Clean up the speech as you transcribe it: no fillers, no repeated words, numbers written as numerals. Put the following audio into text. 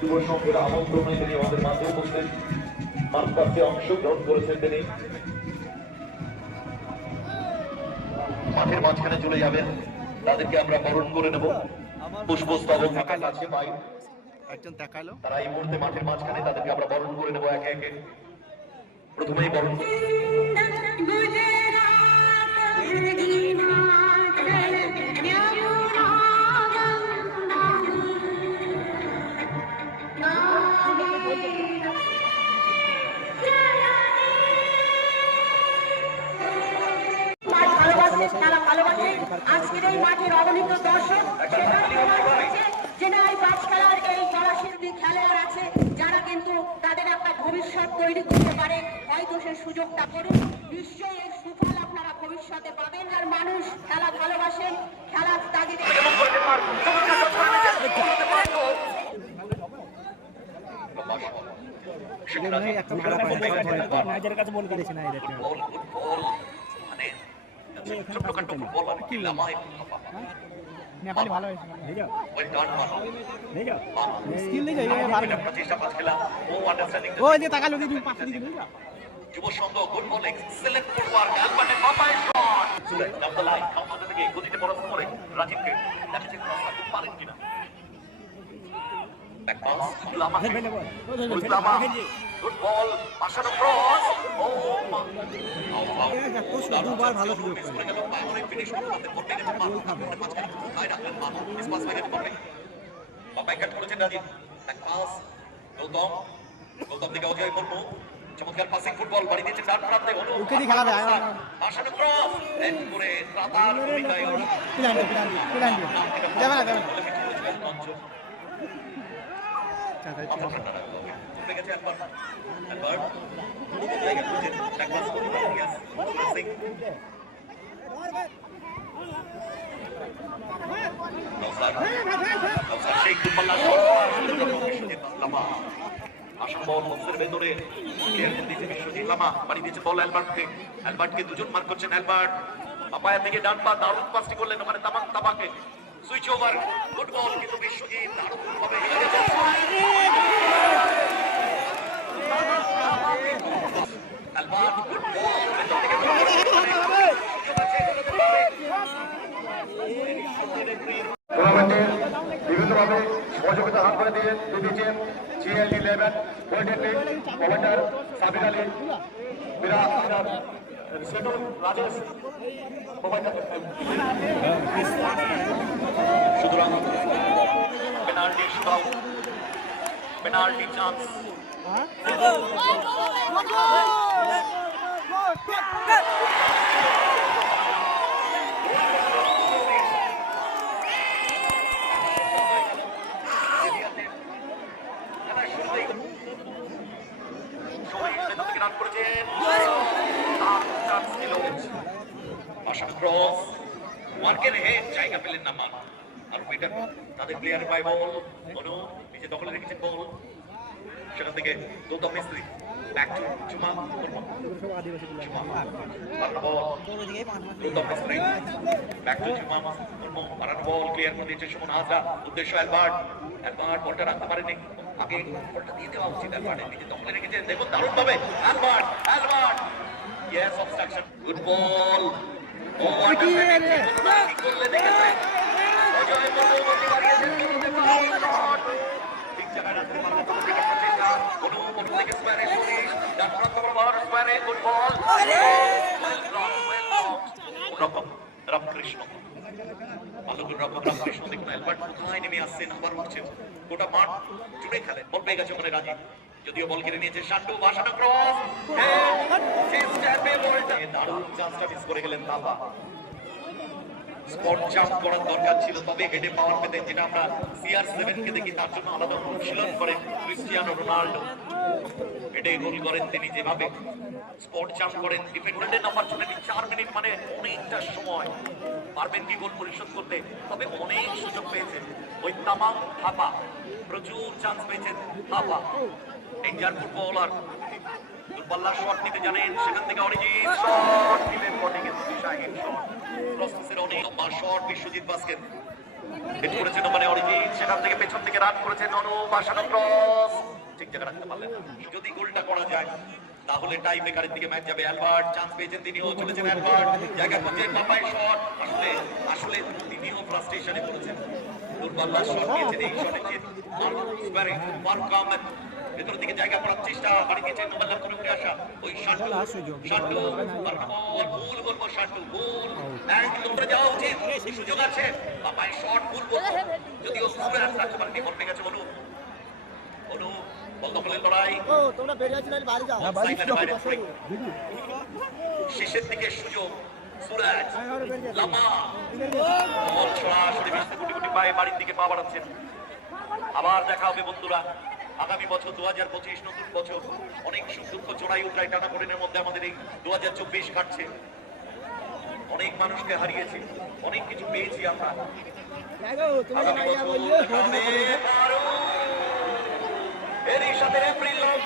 যুব সংঘের আমন্ত্রণে তিনি আমাদের মাঝে উপস্থিত মাঠে অংশগ্রহণ করেছেন। তিনি মাঠের মাঝখানে চলে যাবেন, তাদেরকে আমরা বরণ করে নেব পুষ্পস্তবক কাছে পাই। একজন দেখালো, তারা এই মুহূর্তে মাঠের মাঝখানে, তাদেরকে আমরা বরণ করে নেব একে একে। প্রথমেই বরণ তারা ভালোবাসে আজকের এই মাঠের অগণিত দর্শক। জেনারেল বাস খেলার এই জলাশিল্পী খেলোয়াড় আছে যারা কিন্তু তাদের একটা ভবিষ্যৎ তৈরি করতে পারে, হয়তো সে সুযোগটা করুন। নিশ্চয়ই এই সুফল আপনারা ভবিষ্যতে পাবেন। আর মানুষ খেলা ভালোবাসেন, খেলার তাগিদে কাছে বল করেছে না নেপালি ভালো হয়েছে। ওই যে টাকা লোকে পাঁচশো দিকে Yuba Sangha good ball excellent footwork অ্যালবার্টে পাপাই শট সুলেট ডাউন দ্য লাইন কাউন্টার থেকে গতিতে পরাস্ত করে রাজীবকে দেখা যাচ্ছে ক্রস করতে পারেন কিনা। Back pass Lama good ball পাশানো ক্রস ও দুবার ভালো সুযোগ করে গেল অনেক ফিনিশ করতে করতে গেছে মাঝখানে হাই রাখলেন স্পাস হয়ে গেছে পাপাই কাট করেছেন রাজীব। ব্যাক পাস গৌতম দিকে অজয় মুর্মু চমৎকার পাসিং ফুটবল বাড়ি দিয়েছে ডান প্রান্তে হলো ওকে দিয়ে খেলাবে আশানু ক্রস এন্ড করে রাতার ভূমিকায় পিলান যাবে না ভেতরে বিশ্বজিৎ লামা বাড়ি দিয়েছে বল অ্যালবার্টকে দুজন মার্ক করছেন। অ্যালবার্ট পাপায়া থেকে ডান পা দারুণ পাসটি করলেন ওখানে তামাকে সুইচ ওভার গুড বল, কিন্তু বিশ্বজিৎ দারুণ ভাবে অ্যালবার্ট গুড টুর্নামেন্টে বিভিন্নভাবে সহযোগিতা হাত করে দিয়ে দিয়েছেন GLD 11 polytechnic commander Sabir Ali বিরা সেটুল রাজেশ সুতরাং পেনাল্টি শুট পেনাল্টি চান্স জায়গা পেলেন না মান আর বেটার তাদের প্লেয়ার পায় বল অনু নিচে দখলে রেখেছেন বল সেখান থেকে গৌতম মিস্ত্রি ব্যাক টু চুমা বল ক্লিয়ার করে দিয়েছে সুমন হাজরা উদ্দেশ্য অ্যালবার্ট বলটা রাখতে পারেনি আগে বলটা দিয়ে দেওয়া উচিত অ্যালবার্টের নিচে দখলে রেখেছে দেখুন দারুণ ভাবে Albert yes obstruction good ball Ramakrishna দেখুন অ্যালবার্ট কোথায় নেমে আসছেন আবার উঠছেন গোটা মাঠ জুড়ে খেলে বল পেয়ে গেছে ওখানে রাজীব যদিও বল কেড়ে নিয়েছে শান্টু বাসানো ক্রস দারুণ চান্সটা মিস করে গেলেন বাবা স্পট জাম্প করার দরকার ছিল তবে হেডে পাওয়ার পেতেন যেটা আমরা CR7 কে দেখি তার জন্য আলাদা অনুশীলন করেন ক্রিস্টিয়ানো রোনাল্ডো হেডে গোল করেন তিনি যেভাবে স্পট জাম্প করেন ডিফেন্ডারের অপরচুনিটি 4 মিনিট মানে অনেকটা সময় পারবেন কি গোল পরিশোধ করতে তবে অনেক সুযোগ পেয়েছেন ওই তামাম থাপা প্রচুর চান্স পেয়েছেন থাপা ডেঞ্জার ফুটবলার দূরপাল্লার শট নিতে জানেন, সেখান থেকে অরিজিৎ শট নিলেন বটে, কিন্তু দিশাহীন শট। প্রসেসের অনেক লম্বা শট, বিশ্বজিৎ বাস্কেট হিট করেছেন মানে অরিজিৎ, সেখান থেকে পেছন থেকে রান করেছেন অনুপ, আসানো ক্রস ঠিক জায়গা রাখতে পারলেন না। যদি গোলটা করা যায় তাহলে টাই ব্রেকারের দিকে ম্যাচ যাবে। অ্যালবার্ট চান্স পেয়েছেন, তিনিও চলেছেন অ্যালবার্ট, জায়গা খুঁজছেন, বাপাই শট, আসলে আসলে তিনিও ফ্রাস্ট্রেশনে পড়েছেন। দূরপাল্লার শট নিয়েছেন, এই শটে মার্ক আহমেদ ভেতর দিকে জায়গা করার চেষ্টা, বাড়ি দিয়েছেন মোবাইল করে উঠে আসা ওই শান্টু, শান্টু ভুল বলবো, শান্টু ভুল, একদম উঠে যাওয়া উচিত, সুযোগ আছে, বাপাই শট ভুল বলবো, যদিও সুরে রাখতে পারেনি, মন পেয়ে গেছে অনুপ, অনুপ বল দখলের লড়াই, তোমরা বেরিয়ে আসলে বাইরে যাও। শেষের দিকে সুযোগ, সুরাজ লামা বল সরাসরি গুটি গুটি পায়ে বাড়ির দিকে পা বাড়াচ্ছেন। আবার দেখা হবে বন্ধুরা আগামী বছর 2025, নতুন বছর, অনেক সুখ দুঃখ চড়াই উতরাই টানা পড়েনের মধ্যে আমাদের এই 2024 কাটছে। অনেক মানুষকে হারিয়েছি, অনেক কিছু পেয়েছি আমরা। আগামী বছর দেখা হবে আবারও। এরই সাথে এপ্রিল মাস